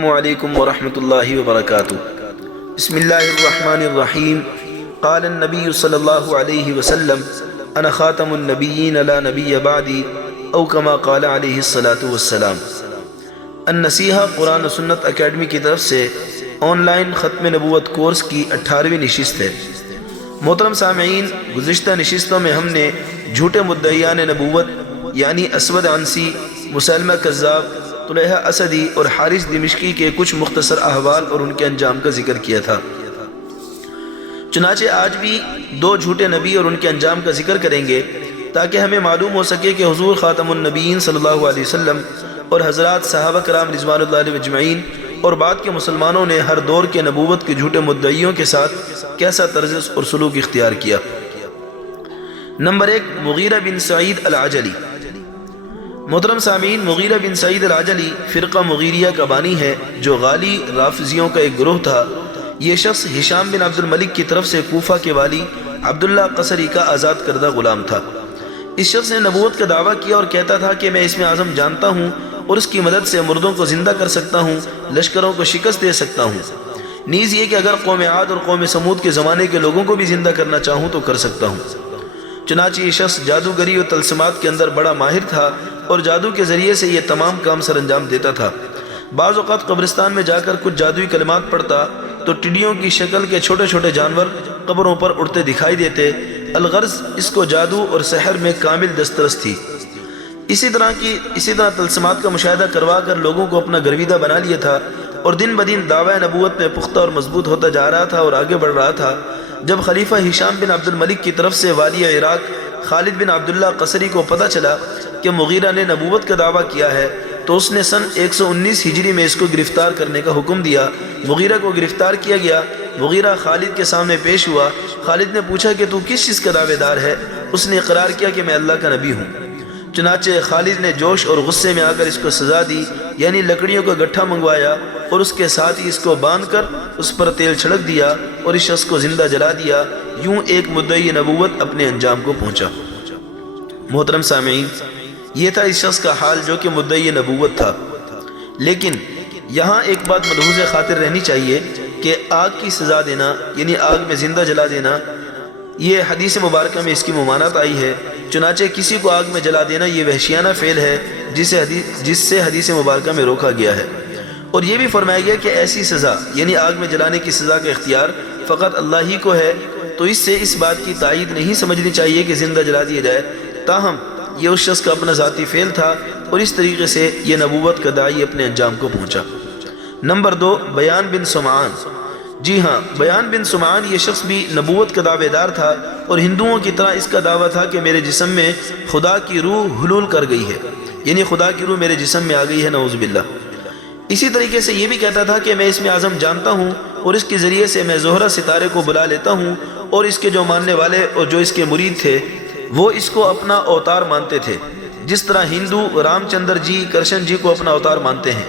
السلام علیکم ورحمۃ اللہ وبرکاتہ۔ بسم اللہ الرحمن الرحیم۔ قال النبی صلی اللہ علیہ وسلم انا خاتم النبیین لا نبی بعدی او کما قال علیہ الصلاۃ والسلام۔ النصیحہ قرآن و سنت اکیڈمی کی طرف سے آن لائن ختم نبوت کورس کی 18ویں نشست ہے۔ محترم سامعین، گزشتہ نشستوں میں ہم نے جھوٹے مدعیان نبوت یعنی اسود عنسی، مسلمہ کذاب، طلحہ اسدی اور حارث دمشقی کے کچھ مختصر احوال اور ان کے انجام کا ذکر کیا تھا۔ چنانچہ آج بھی دو جھوٹے نبی اور ان کے انجام کا ذکر کریں گے تاکہ ہمیں معلوم ہو سکے کہ حضور خاتم النبیین صلی اللہ علیہ وسلم اور حضرات صحابہ کرام رضوان اللہ علیہ اجمعین اور بعد کے مسلمانوں نے ہر دور کے نبوت کے جھوٹے مدعیوں کے ساتھ کیسا طرز اور سلوک اختیار کیا۔ نمبر 1، مغیرہ بن سعید العجلی۔ محترم سامعین، مغیرہ بن سعید العجلی فرقہ مغیریہ کا بانی ہے جو غالی رافضیوں کا ایک گروہ تھا۔ یہ شخص ہشام بن عبد الملک کی طرف سے کوفہ کے والی عبداللہ قصری کا آزاد کردہ غلام تھا۔ اس شخص نے نبوت کا دعویٰ کیا اور کہتا تھا کہ میں اسم اعظم جانتا ہوں اور اس کی مدد سے مردوں کو زندہ کر سکتا ہوں، لشکروں کو شکست دے سکتا ہوں، نیز یہ کہ اگر قوم عاد اور قوم سمود کے زمانے کے لوگوں کو بھی زندہ کرنا چاہوں تو کر سکتا ہوں۔ چنانچہ یہ شخص جادوگری اور طلسمات کے اندر بڑا ماہر تھا اور جادو کے ذریعے سے یہ تمام کام سر انجام دیتا تھا۔ بعض اوقات قبرستان میں جا کر کچھ جادوئی کلمات پڑھتا تو ٹڈیوں کی شکل کے چھوٹے چھوٹے جانور قبروں پر اڑتے دکھائی دیتے۔ الغرض اس کو جادو اور سحر میں کامل دسترس تھی۔ اسی طرح طلسمات کا مشاہدہ کروا کر لوگوں کو اپنا گرویدہ بنا لیا تھا اور دن بدن دعوی نبوت میں پختہ اور مضبوط ہوتا جا رہا تھا اور آگے بڑھ رہا تھا۔ جب خلیفہ ہشام بن عبد الملک کی طرف سے والی عراق خالد بن عبداللہ قصری کو پتہ چلا کہ مغیرہ نے نبوت کا دعویٰ کیا ہے تو اس نے سن 119 ہجری میں اس کو گرفتار کرنے کا حکم دیا۔ مغیرہ کو گرفتار کیا گیا۔ مغیرہ خالد کے سامنے پیش ہوا۔ خالد نے پوچھا کہ تو کس چیز کا دعوے دار ہے؟ اس نے اقرار کیا کہ میں اللہ کا نبی ہوں۔ چنانچہ خالد نے جوش اور غصے میں آ کر اس کو سزا دی، یعنی لکڑیوں کا گٹھا منگوایا اور اس کے ساتھ ہی اس کو باندھ کر اس پر تیل چھڑک دیا اور اس شخص کو زندہ جلا دیا۔ یوں ایک مدعی نبوت اپنے انجام کو پہنچا۔ محترم سامعین، یہ تھا اس شخص کا حال جو کہ مدعی نبوت تھا۔ لیکن یہاں ایک بات ملحوظ خاطر رہنی چاہیے کہ آگ کی سزا دینا یعنی آگ میں زندہ جلا دینا، یہ حدیث مبارکہ میں اس کی ممانعت آئی ہے۔ چنانچہ کسی کو آگ میں جلا دینا یہ وحشیانہ فعل ہے جس سے حدیث مبارکہ میں روکا گیا ہے، اور یہ بھی فرمایا گیا کہ ایسی سزا یعنی آگ میں جلانے کی سزا کا اختیار فقط اللہ ہی کو ہے، تو اس سے اس بات کی تائید نہیں سمجھنی چاہیے کہ زندہ جلا دیا جائے۔ تاہم یہ اس شخص کا اپنا ذاتی فعل تھا اور اس طریقے سے یہ نبوت کا داعی اپنے انجام کو پہنچا۔ نمبر 2، بیان بن سمعان۔ جی ہاں، بیان بن سمعان یہ شخص بھی نبوت کا دعوے دار تھا اور ہندوؤں کی طرح اس کا دعویٰ تھا کہ میرے جسم میں خدا کی روح حلول کر گئی ہے، یعنی خدا کی روح میرے جسم میں آ گئی ہے، نعوذ باللہ۔ اسی طریقے سے یہ بھی کہتا تھا کہ میں اسم اعظم جانتا ہوں اور اس کے ذریعے سے میں زہرہ ستارے کو بلا لیتا ہوں، اور اس کے جو ماننے والے اور جو اس کے مرید تھے وہ اس کو اپنا اوتار مانتے تھے، جس طرح ہندو رام چندر جی، کرشن جی کو اپنا اوتار مانتے ہیں۔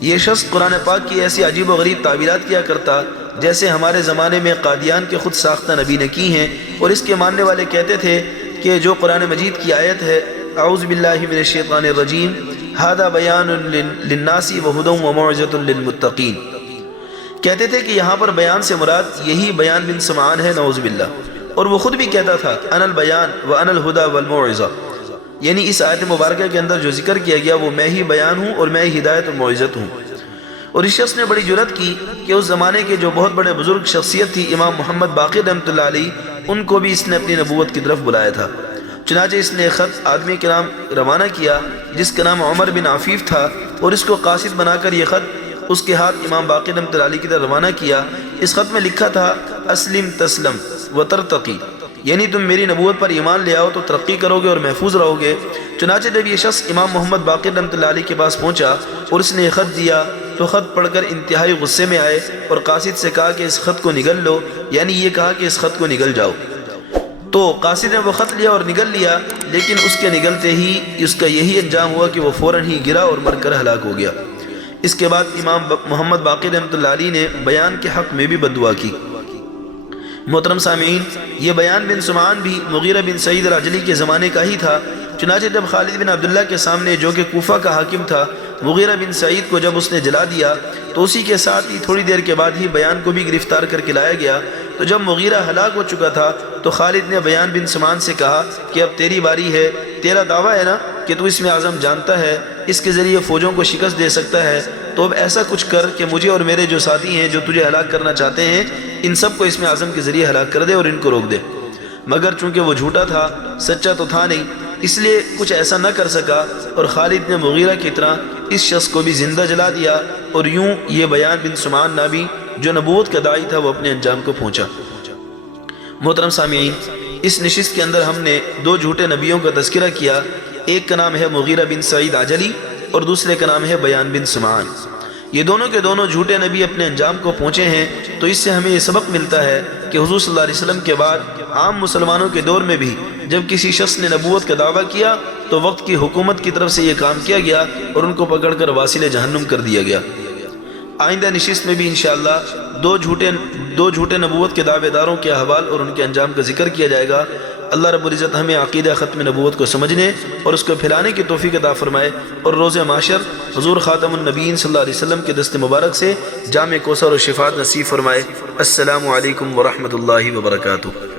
یہ شخص قرآن پاک کی ایسی عجیب و غریب تعبیرات کیا کرتا جیسے ہمارے زمانے میں قادیان کے خود ساختہ نبی نے کی ہیں، اور اس کے ماننے والے کہتے تھے کہ جو قرآن مجید کی آیت ہے اعوذ باللہ من الشیطان الرجیم ھذا بیان للناس وہدی وموعظۃ للمتقین، کہتے تھے کہ یہاں پر بیان سے مراد یہی بیان بن سمعان ہے، نعوذ باللہ۔ اور وہ خود بھی کہتا تھا انا البیان وانا الہدی والموعظہ، یعنی اس آیت مبارکہ کے اندر جو ذکر کیا گیا وہ میں ہی بیان ہوں اور میں ہی ہدایت اور موعظت ہوں۔ اور اس شخص نے بڑی جرأت کی کہ اس زمانے کے جو بہت بڑے بزرگ شخصیت تھی امام محمد باقر رحمۃ اللہ علیہ، ان کو بھی اس نے اپنی نبوت کی طرف بلایا تھا۔ چنانچہ اس نے خط آدمی کے نام روانہ کیا جس کا نام عمر بن عفیف تھا، اور اس کو قاصد بنا کر یہ خط اس کے ہاتھ امام باقر رحمۃ اللہ علیہ کی طرف روانہ کیا۔ اس خط میں لکھا تھا اسلم تسلم وترتقی، یعنی تم میری نبوت پر ایمان لے آؤ تو ترقی کرو گے اور محفوظ رہو گے۔ چنانچہ جب یہ شخص امام محمد باقر رحمۃ اللہ علیہ کے پاس پہنچا اور اس نے یہ خط دیا تو خط پڑھ کر انتہائی غصے میں آئے اور قاصد سے کہا کہ اس خط کو نگل لو، یعنی یہ کہا کہ اس خط کو نگل جاؤ۔ تو قاصد نے وہ خط لیا اور نگل لیا، لیکن اس کے نگلتے ہی اس کا یہی انجام ہوا کہ وہ فوراً ہی گرا اور مر کر ہلاک ہو گیا۔ اس کے بعد امام محمد باقر رحمۃ اللہ علیہ نے بیان کے حق میں بھی بد دعا کی۔ محترم سامعین، یہ بیان بن سمعان بھی مغیرہ بن سعید العجلی کے زمانے کا ہی تھا۔ چنانچہ جب خالد بن عبداللہ کے سامنے جو کہ کوفہ کا حاکم تھا مغیرہ بن سعید کو جب اس نے جلا دیا تو اسی کے ساتھ ہی تھوڑی دیر کے بعد ہی بیان کو بھی گرفتار کر کے لایا گیا۔ تو جب مغیرہ ہلاک ہو چکا تھا تو خالد نے بیان بن سمان سے کہا کہ اب تیری باری ہے، تیرا دعویٰ ہے نا کہ تو اسم اعظم جانتا ہے، اس کے ذریعے فوجوں کو شکست دے سکتا ہے، تو اب ایسا کچھ کر کہ مجھے اور میرے جو ساتھی ہیں جو تجھے ہلاک کرنا چاہتے ہیں ان سب کو اسم اعظم کے ذریعے ہلاک کر دے اور ان کو روک دے۔ مگر چونکہ وہ جھوٹا تھا، سچا تو تھا نہیں، اس لیے کچھ ایسا نہ کر سکا، اور خالد نے مغیرہ کی طرح اس شخص کو بھی زندہ جلا دیا، اور یوں یہ بیان بن سمان نابی جو نبوت کا داعی تھا وہ اپنے انجام کو پہنچا۔ محترم سامعین، اس نشست کے اندر ہم نے دو جھوٹے نبیوں کا تذکرہ کیا، ایک کا نام ہے مغیرہ بن سعید عجلی اور دوسرے کا نام ہے بیان بن سمان۔ یہ دونوں کے دونوں جھوٹے نبی اپنے انجام کو پہنچے ہیں، تو اس سے ہمیں یہ سبق ملتا ہے کہ حضور صلی اللہ علیہ وسلم کے بعد عام مسلمانوں کے دور میں بھی جب کسی شخص نے نبوت کا دعویٰ کیا تو وقت کی حکومت کی طرف سے یہ کام کیا گیا اور ان کو پکڑ کر واصل جہنم کر دیا گیا۔ آئندہ نشست میں بھی انشاءاللہ دو جھوٹے نبوت کے دعوے داروں کے احوال اور ان کے انجام کا ذکر کیا جائے گا۔ اللہ رب العزت ہمیں عقیدہ ختم نبوت کو سمجھنے اور اس کو پھیلانے کی توفیق عطا فرمائے، اور روز محشر حضور خاتم النبیین صلی اللہ علیہ وسلم کے دست مبارک سے جام کوثر و شفاعت نصیب فرمائے۔ السلام علیکم ورحمۃ اللہ وبرکاتہ۔